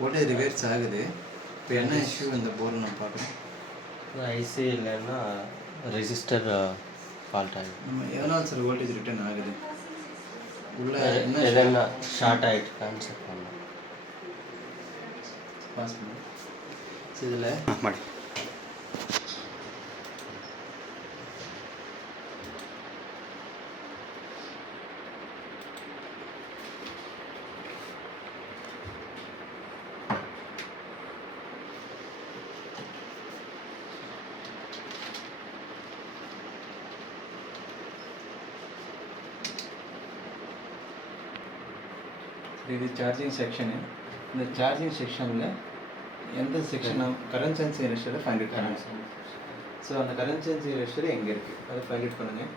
Voltage reverse ஆகுது. இப்போ என்ன இஷ்யூ இந்த போர்டில் நான் பார்க்குறேன். ஐசி இல்லைன்னா ரெஜிஸ்டர் ஃபால்ட் ஆகிடும். நம்ம எதனால் சார் வோல்டேஜ் ரிட்டர்ன் ஆகுது? உள்ள எதனா ஷார்ட் ஆகிட்டு செக் பண்ணலாம். பாஸ் பண்ணு. இதில் ಮಾಡಿ இது சார்ஜிங் செக்ஷனு. இந்த சார்ஜிங் செக்ஷனில் எந்த செக்ஷன் கரண்ட் சென்சிங் ரெஜிஸ்டரை ஃபைண்ட் அவுட் பண்ணுங்கள். ஸோ அந்த கரண்ட் சென்சிங் ரெஜிஸ்டர் எங்கே இருக்குது அதை ஃபைண்ட் அவுட் பண்ணுங்கள்.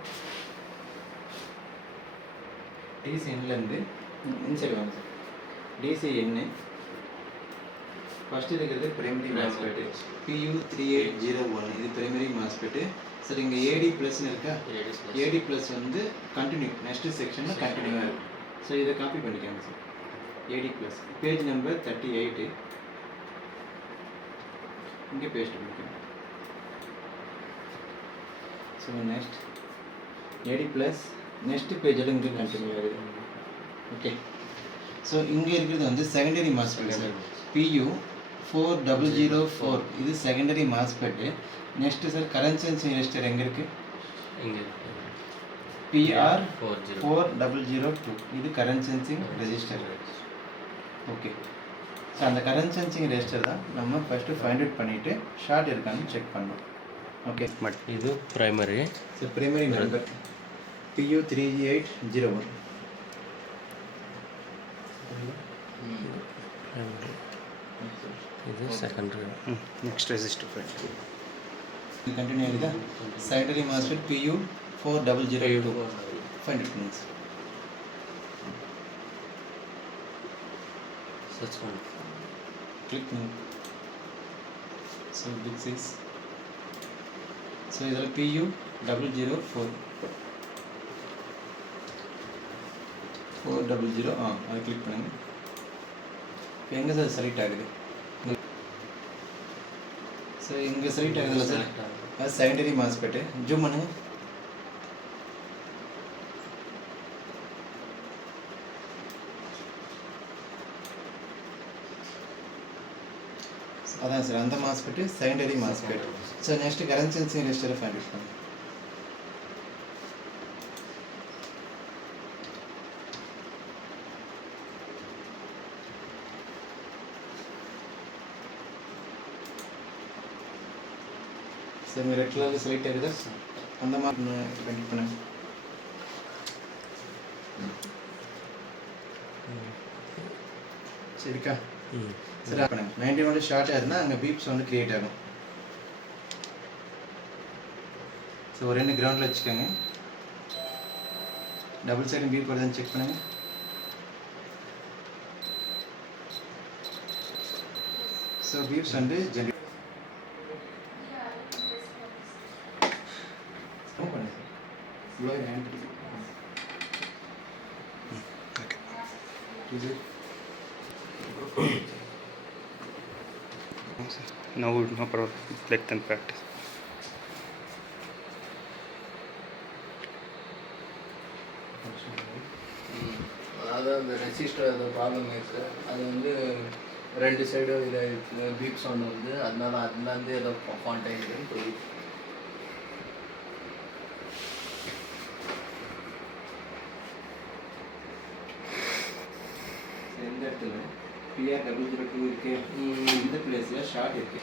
டிசி எண்ணிலேருந்து இன்சைடு வாங்க சார். டிசி எண்ணு ஃபஸ்ட்டு இருக்கிறது பிரைமரி மாஸ்பெட்டு PU3801. இது பிரைமரி மாஸ்பெட்டு. சார் இங்கே ஏடி ப்ளஸ்ன்னு இருக்கா? ஏடி ப்ளஸ் வந்து கண்டினியூ நெக்ஸ்ட்டு செக்ஷனில் கண்டினியூவாக இருக்கும். ஸோ இதை காப்பி பண்ணிக்காங்க sir. AD plus page number 38 இங்கே பேஸ்ட் பண்ணிக்கணும். So next AD plus next பேஜில் இங்கே கண்டினியூ ஆகுது. ஓகே. ஸோ இங்கே இருக்கிறது வந்து செகண்டரி மாஸ்பெட் சார். PU4004 இது secondary MOSFET. Next sir current sensing register எங்கே இருக்குது? இங்கே PR4002 இது current sensing register. Okay. So அந்த கரண்ட் சென்சிங் ரெஜிஸ்டர் தான் நம்ம ஃபஸ்ட்டு ஃபைண்ட் அவுட் பண்ணிவிட்டு ஷார்ட் இருக்கான்னு செக் பண்ணோம். ஓகே. இது primary. So primary number PU3801. இது செகண்டரி. ನೆಕ್ಸ್ಟ್ ರೆಜಿಸ್ಟರ್ ಫೈಲ್ இது கண்டினியூ ஆகுதா? Secondary MOSFET PU4002 find out பண்ணுங்க சார். சர்ச் பண்ணு. கிளிக் பண்ணுங்க. So pick 6. ஸோ இதில் PU004 400 அதை கிளிக் பண்ணுங்கள். இப்போ எங்கே சார் செலக்ட் ஆகுது? ஸோ இங்கே செலக்ட் ஆகுதுல்ல சார், அது செகண்டரி மாஸ்பெட்டு. ஜூம் பண்ணுங்க. அதான் சார் அந்த MOSFET secondary MOSFET. So next current sensing ரெஜிஸ்டரை ஃபைண்ட் அவுட் பண்ணுங்க. சார் இங்கே ரெட் கலரில் செலக்ட் ஆகுதா? அந்த மாதிரி கண்டிப்பாக பண்ணுங்க. சரிக்கா? சரி பண்ணுங்க. 91 ஷார்ட் ஆகுதுன்னா அங்கே பீப்ஸ் வந்து கிரியேட் ஆகும். ஸோ ஒரு 2 கிரவுண்டில் வச்சுக்கோங்க. டபுள் சைடும் பீப் வருதுன்னு செக் பண்ணுங்க. ஸோ பீப்ஸ் வந்து ஜென்ரேட் பண்ணுங்க சார். இவ்வளோ ஹேண்ட் இது ನಾವು ನೋ ಪ್ರಾಬ್ಲಮ್ ಲೆಕ್ ತನ್ ಪ್ರಾಕ್ಟೀಸ್ அதாவது அந்த ரெசிஸ்டர் அந்த ப்ராப்ளம் இருக்குது. அது வந்து 2 சைடும் இதை பீப் சவுண்ட் வந்து அதனால அதுலேருந்து ஏதோ ஃபால்ட் ஆகிடுதுன்னு தெரியுது. எந்த இடத்துல PR002 இருக்கு, இந்த பிளேஸில் ஷார்ட் இருக்கு.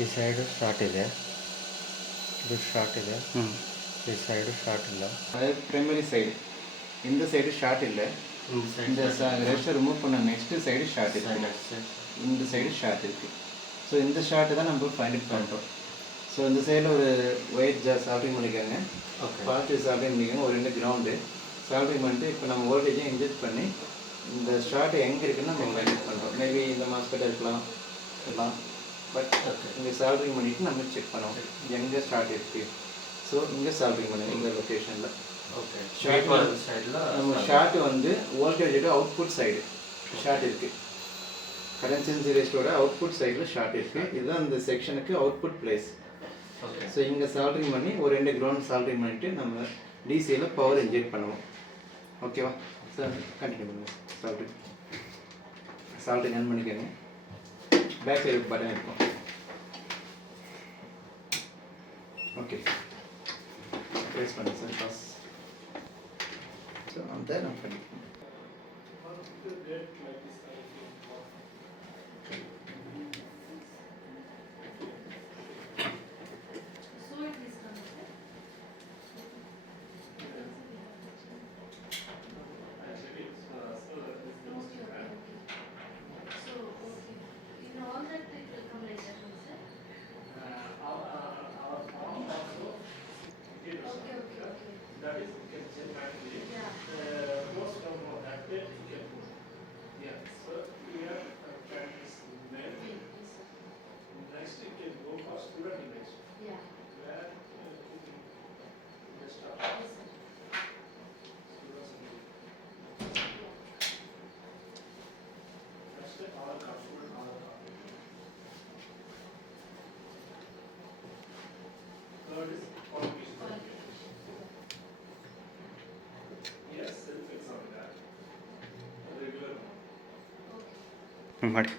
ಈ ಸೈಡು ಶಾರ್ಟ್ ಇದೆ, ಇದು ಶಾರ್ಟ್ ಇದೆ, ಹ್ಞೂ ಈ ಸೈಡು ಶಾರ್ಟ್ ಇಲ್ಲ. அதாவது பிரைமரி சைடு இந்த சைடு ஷார்ட் இல்லை, இந்த ரெஸ்ட்டை ரிமூவ் பண்ண நெக்ஸ்ட் சைடு ஷார்ட் இருக்குது, இந்த சைடு ஷார்ட் இருக்குது. ஸோ இந்த ஷார்ட்டு தான் நம்ம ஃபைண்ட் அவுட் பண்ணுறோம். ஸோ இந்த சைடில் ஒரு ஒயிட் ஜார் சால்ட்ரிங் பண்ணிக்கோங்க, பாசிட்டிவ் சால்ட்ரிங் பண்ணிக்கோங்க, ஒரு 2 கிரவுண்டு சால்ட்ரிங் பண்ணிட்டு இப்போ நம்ம வோல்டேஜை இன்ஜெக்ட் பண்ணி இந்த ஷார்ட் எங்கே இருக்குன்னு நம்ம ஃபைண்ட் அவுட் பண்ணுறோம். மேபி இந்த மாஸ்பெட்டாக இருக்கலாம், பட் இங்கே சால்ட்ரிங் பண்ணிவிட்டு நம்ம செக் பண்ணுவோம் எங்கே ஸ்டார்ட் இருக்குது. ஸோ இங்கே சால்ட்ரிங் பண்ணுங்க இந்த லொக்கேஷனில். ஓகே, ஷார்ட் சைடில் நம்ம ஷார்ட் வந்து வோல்டேஜோட அவுட்புட் சைடு ஷார்ட் இருக்குது, கரண்ட் சென்சி ரெஸ்டோட அவுட்புட் சைடில் ஷார்ட் இருக்குது. இதுதான் இந்த செக்ஷனுக்கு அவுட்புட் பிளேஸ். ஓகே. ஸோ இங்கே சால்ட்ரிங் பண்ணி ஒரு 2 கிரவுண்ட் சால்ட்ரிங் பண்ணிவிட்டு நம்ம டிசியில் பவர் இன்ஜெக்ட் பண்ணுவோம். ஓகேவா சார்? கண்டினியூ பண்ணுங்கள். சால்ட்ரிங் ஆன் பண்ணிக்கோங்க. பேக் சைடு பட்டன் இருக்கும். ஓகே, ப்ரெஸ் பண்ணுங்க சார். பாஸ். ஸோ அந்த நம்ம பண்ணிக்கலாம். ಮಾಡಿ.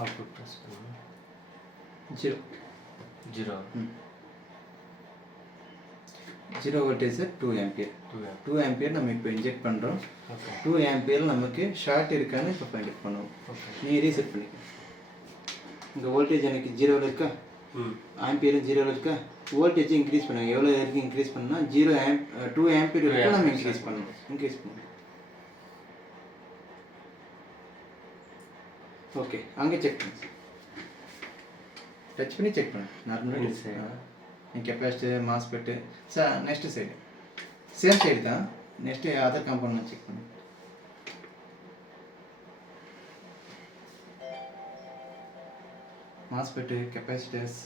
ಔಟ್ಪುಟ್ ಪ್ರೆಸ್ பண்ணு. 0 வோல்டேஜ் 2 ஆம்பியர். 2 ஆம்பியர் நம்ம இப்போ இன்ஜெக்ட் பண்ணுறோம். 2 ஆம்பியர் நமக்கு ஷார்ட் இருக்கான்னு இப்போ ஃபைண்ட் அவுட் பண்ணுவோம். நீ ரீசெட் பண்ணிக்க. இங்கே வோல்டேஜ் எனக்கு 0 இருக்கா, ஆம்பியரும் 0 இருக்கா. வோல்டேஜ் இன்க்ரீஸ் பண்ணுங்க. எவ்வளோ வரைக்கும் இன்க்ரீஸ் பண்ணால் 2 ஆம்பியர் வரைக்கும் நம்ம இன்க்ரீஸ் பண்ணணும். ஓகே, அங்கே செக் பண்ணு. டச் பண்ணி செக் பண்ணு. நார்மலாக capacitor MOSFET sir. Next side same side தான். நெக்ஸ்ட்டு அதர் காம்பவுண்ட் செக் பண்ணு. மாஸ்பெட்டு, கெப்பாசிட்டர்ஸ்,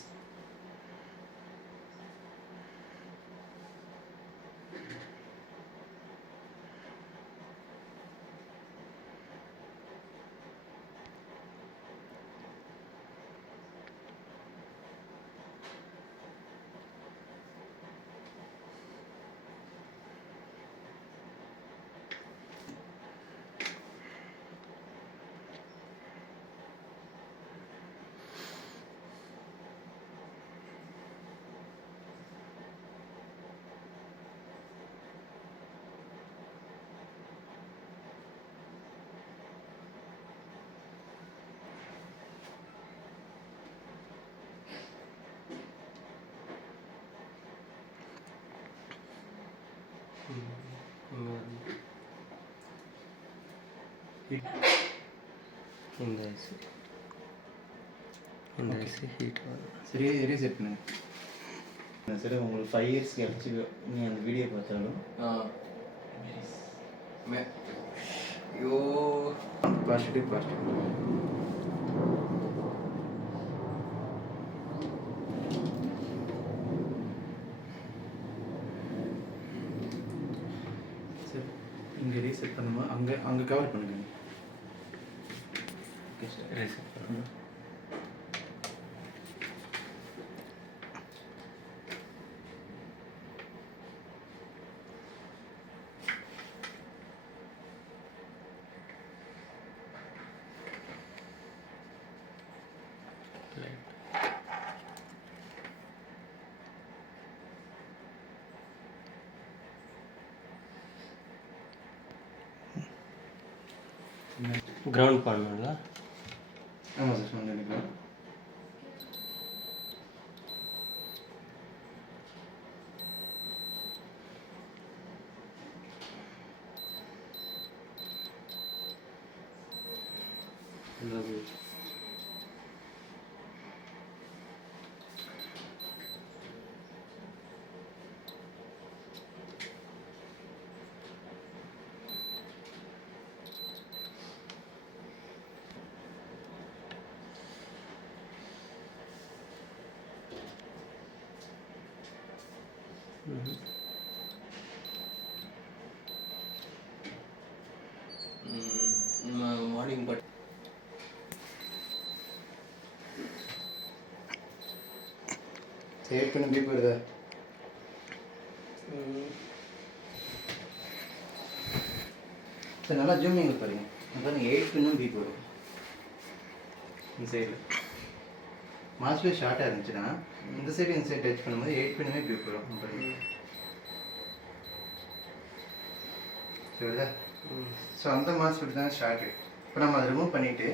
இந்த ஐசி ஹீட் ஆகும். சரி ரீசெட் பண்ணு. சரி, உங்களுக்கு 5 இயர்ஸ் கழிச்சு நீ அந்த வீடியோ பார்த்தாலும் ஐயோ பாசிட்டிவ் சரி. இங்கே ரீசெட் பண்ணுமா? அங்கே கவர் பண்ணுங்க. ஓகே சார், ரீசெட் பண்ணு. கிரவுண்ட் பண்ணணும்ல. ஆமாம் சார் சொன்ன நினைக்கிறேன். மார்னிங் பட் ஏற்கனவே பீப் வருதா? சார் நல்லா ஜூமிங் பாருங்க. அதான் 8 பின்னும் பீப் வரும் இந்த சைடில். மாஸ்டர் ஷார்ட்டாக இருந்துச்சுன்னா இந்த சைடு இந்த சைடு டச் பண்ணும்போது 8 பின்னுமே பீப் வரும் பாருங்க. சரிதா? ஸோ அந்த மாஸ்டர் தான் ஷார்ட்டு. இப்போ நம்ம அதை ரிமூவ் பண்ணிவிட்டு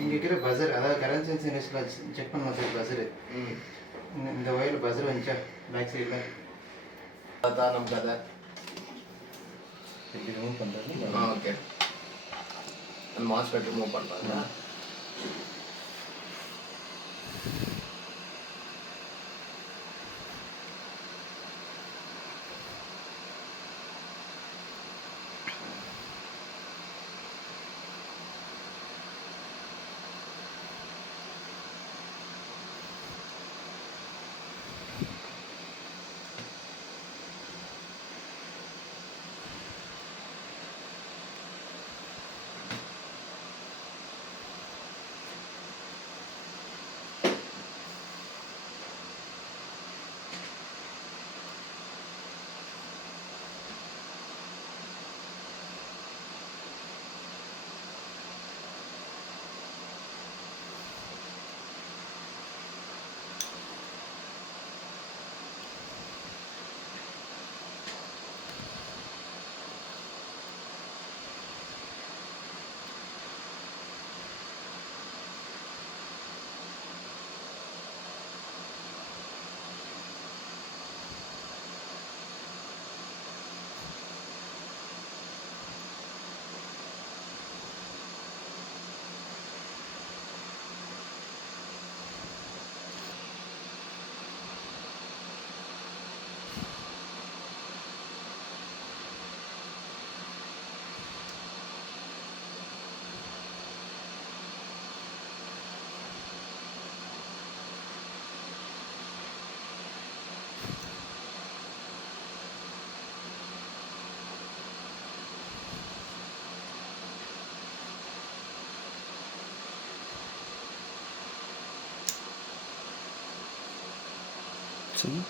இங்கே இருக்கிற பஸர், அதாவது கரண்ட் சென்ஸ் இண்டஸ்ட்ரியில் செக் பண்ணுவோம் சார் பஸரு. இந்த ஒயரில் பஸர் வந்துச்சா பேக் சைடில்? அதான் நம்ம கதை. எப்படி ரிமூவ் பண்ணுறது? ஓகே, அந்த மாஸ்பெட் ரிமூவ் பண்ணுறாங்க. சரி.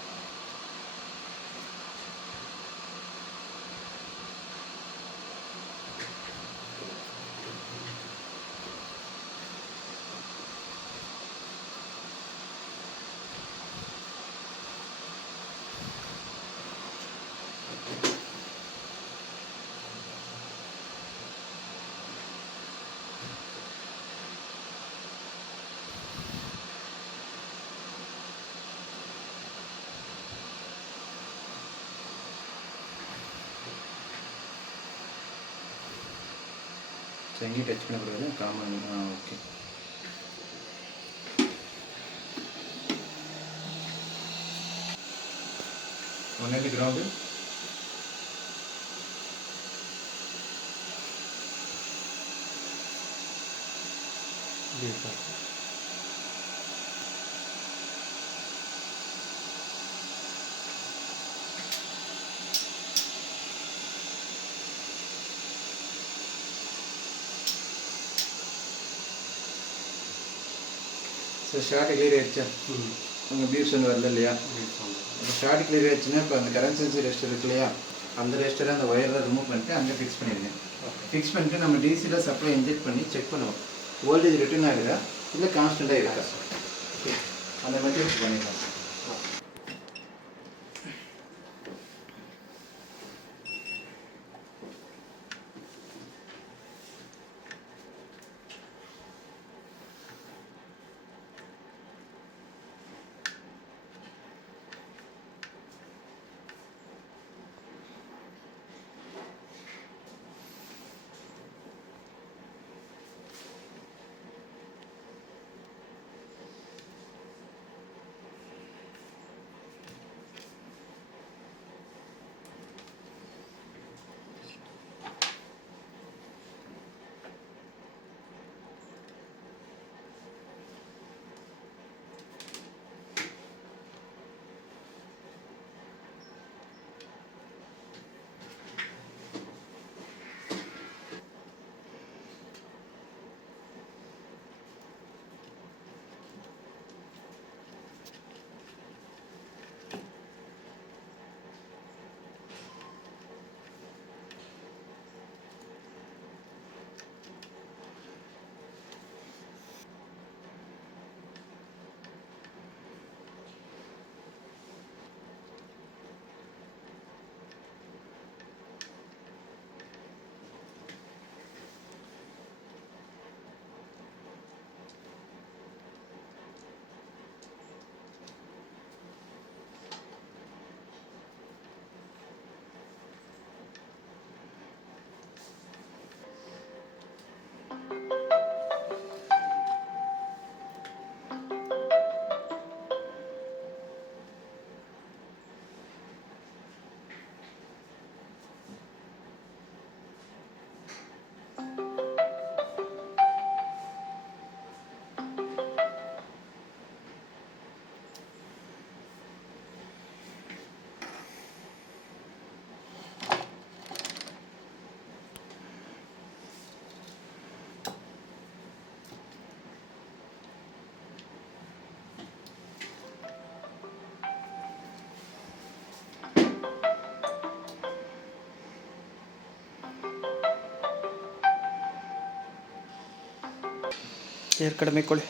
ஸோ எங்கேயும் டச் பண்ணக்கூடாது. காமன். ஓகே. ஒன்று கிரவுண்டு. ஸோ ஷார்ட் கிளியர் ஆகிடுச்சா? உங்கள் பீப் சொன்ன வரல இல்லையா? இப்போ ஷார்ட் கிளியர் ஆகிடுச்சுன்னா இப்போ அந்த கரண்ட் சென்சி ரெஸ்டர் இருக்கு இல்லையா, அந்த ரெஸ்டரை அந்த ஒயரில் ரிமூவ் பண்ணிட்டு அங்கே ஃபிக்ஸ் பண்ணிடுங்க. ஃபிக்ஸ் பண்ணிட்டு நம்ம டிசியில் சப்ளை இன்ஜெக்ட் பண்ணி செக் பண்ணுவோம். வோல்டேஜ் ரிட்டர்ன் ஆகுதா இல்லை கான்ஸ்டண்ட்டாக இருக்கா. ஓகே அந்த மெத்தட்ஸ் பண்ணிடலாம். ಏರ್ ಕಡಿಮೆ ಕೊಡಿ.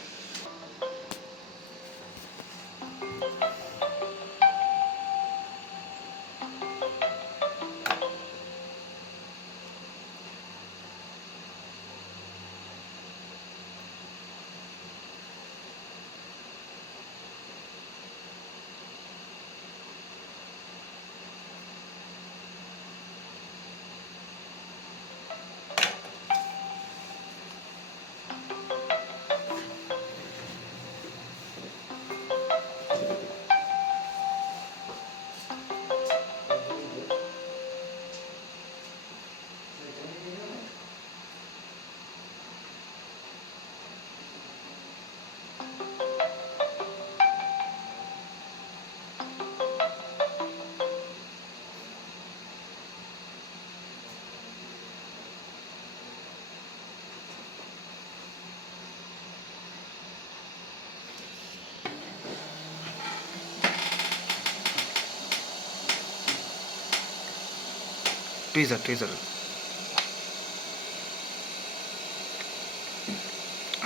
Teaser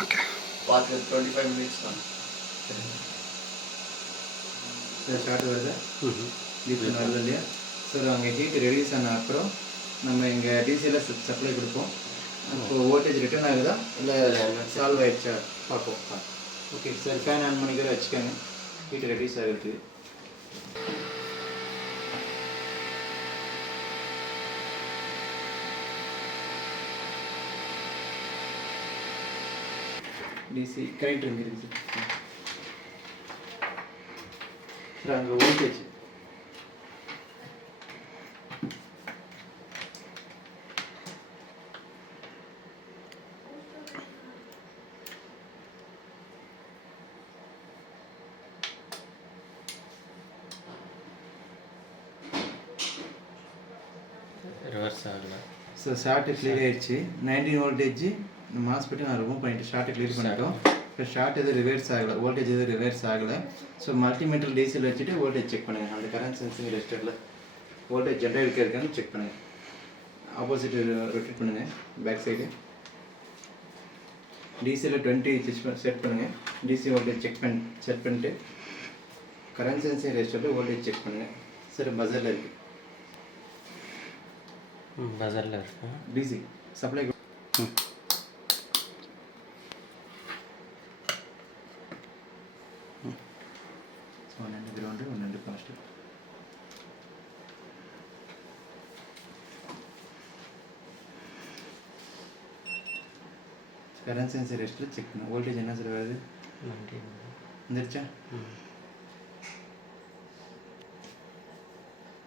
okay. பார்த்து 25 மினிட்ஸ் தான் ஸ்டார்ட் வருது. டிசி வருது இல்லையா? ஸோ அங்கே ஹீட் ரெடியூஸ் ஆன அப்புறம் நம்ம இங்கே டிசியில் சப்ளை கொடுப்போம். இப்போ வோல்டேஜ் ரிட்டர்ன் ஆகுதா இல்லை சால்வ் ஆகிடுச்சா பார்ப்போம். ஓகே சார், ஃபேன் ஆன் பண்ணிக்கிற வச்சுக்கோங்க. ஹீட் ரெடியூஸ் ஆகுது. டிசி கரெக்ட் இருக்குது சார். அங்கே வோல்டேஜ் ரிவர்ஸ் ஆகல. ஸோ ஷார்ட்டு கிளியர் ஆயிடுச்சு. 19 வோல்டேஜ் மாஸ்பெட்டு நான் ரிமூவ் பண்ணிவிட்டு ஷார்ட்டை கிளியர் பண்ணிட்டோம். இப்போ ஷார்ட் எதுவும் ரிவர்ஸ் ஆகலை, வோல்டேஜ் எதுவும் ரிவர்ஸ் ஆகலை. ஸோ மல்டிமீட்டர் டிசியில் வச்சுட்டு வோல்டேஜ் செக் பண்ணுங்கள். அந்த கரண்ட் சென்சிங் ரெஜிஸ்டரில் வோல்டேஜ் ஜென்ரேட் இருக்கான்னு செக் பண்ணுங்கள். ஆப்போசிட் ரொட்டேட் பண்ணுங்கள் பேக் சைடு. டிசியில் 20 செட் பண்ணுங்கள். டிசி வோல்டேஜ் செக் பண்ணிட்டு கரண்ட் சென்சிங் ரெஜிஸ்டரில் வோல்டேஜ் செக் பண்ணுங்கள். சரி பஸரில் இருக்குது. பஜாரில் இருக்கா? டிசி சப்ளை ஒன்று கிரவுண்டு ஒன்று பாசிட்டிவ். கரண்ட் சென்சிங் ரெஜிஸ்டரில் செக் பண்ணு. வோல்டேஜ் என்ன சார் வருது? 90 வந்துருச்சா?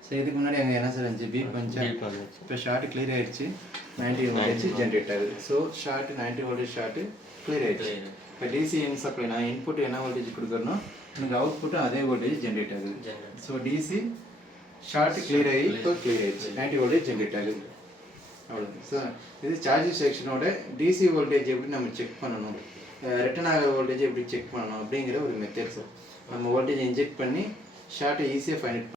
ஸோ இதுக்கு முன்னாடி அங்கே என்ன சார் இருந்துச்சு? பீப் வந்துச்சா? வந்துச்சு. இப்போ ஷார்ட் கிளியர் ஆயிடுச்சு. 90 வோல்டேஜ் ஜென்ரேட் ஆகுது. So short 90 voltage short clear ஆயிடுச்சு. இப்போ டிசி இன் சப்ளை நான் இன்புட் என்ன வோல்டேஜ் கொடுக்குறனோ எனக்கு அவுட்புட்டும் அதே வோல்டேஜ் ஜென்ரேட் ஆகுது. ஸோ டிசி ஷார்ட் கிளியர் ஆகி இப்போ கிளியர் ஆயிடுச்சு. 90 வோல்டேஜ் ஜென்ரேட் ஆகுது. அவ்வளோதான் சார். இது சார்ஜிங் செக்ஷனோட டிசி வோல்டேஜ் எப்படி நம்ம செக் பண்ணணும், ரிட்டர்ன் ஆகிற வோல்டேஜ் எப்படி செக் பண்ணணும் அப்படிங்கிற ஒரு மெத்தட் சார். நம்ம வோல்டேஜ் இன்ஜெக்ட் பண்ணி ஷார்ட்டை ஈஸியாக ஃபைண்ட்